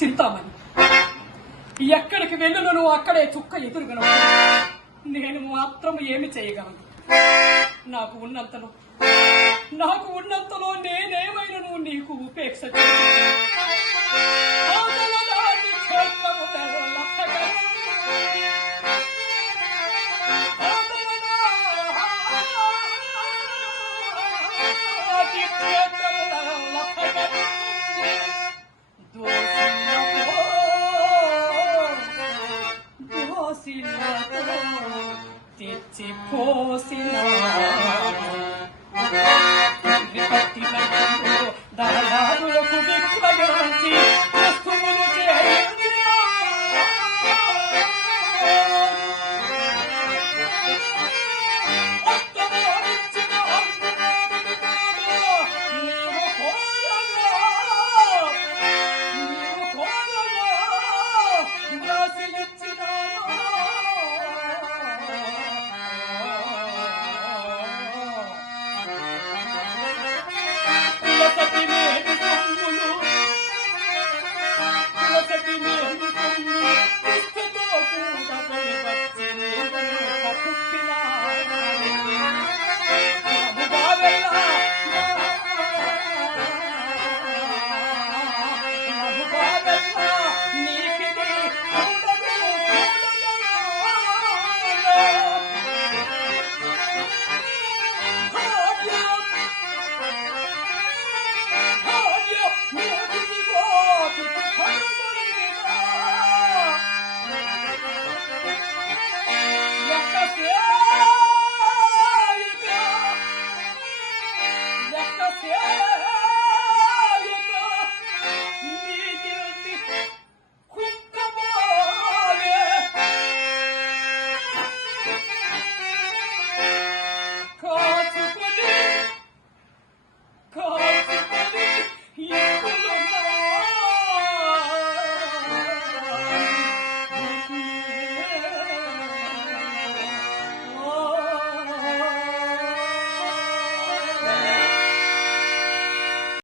చింతామణి. ఎక్కడికి వెళ్ళునను అక్కడే చుక్క ఎదురుగను నేను మాత్రం ఏమి చేయగలను? నాకు ఉన్నంతలో నాకు ఉన్నంతలో నేనేమైనను నీకు ఉపేక్ష Yeah. చెప్పోసినా విపత్తి దాదాపులకు విక్రయించి